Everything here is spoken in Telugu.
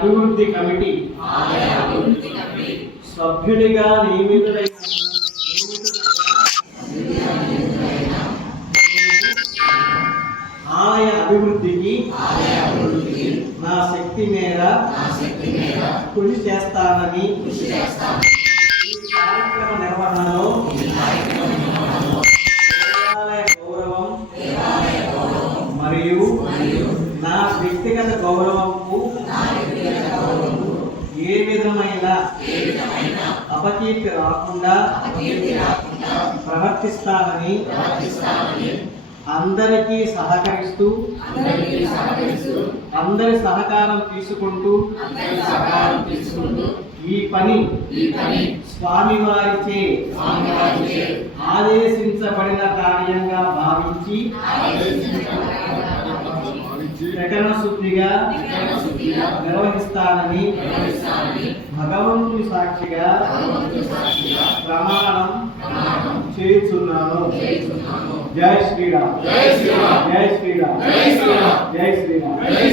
అభివృద్ధి కమిటీ. సభ్యుడిగా నియమితుడై ఆలయ అభివృద్ధికి నా శక్తి మేర కృషి చేస్తానని ఈ కార్యక్రమ నిర్వహణలో దేవాలయ గౌరవం మరియు నా వ్యక్తిగత గౌరవం విధమైన అపకీర్తి రాకుండా ప్రవర్తిస్తానని అందరికీ సహకరిస్తూ అందరి సహకారం తీసుకుంటూ ఈ పని స్వామివారిచే ఆదేశించబడిన కార్యంగా భావించి ప్రకరణ శుద్ధిగా నిర్వహిస్తానని భగవంతుని సాక్షిగా ప్రమాణం చేయుచున్నాను. జై శ్రీరామ్. జై శ్రీరామ్. జై శ్రీరామ్. జై శ్రీరామ్.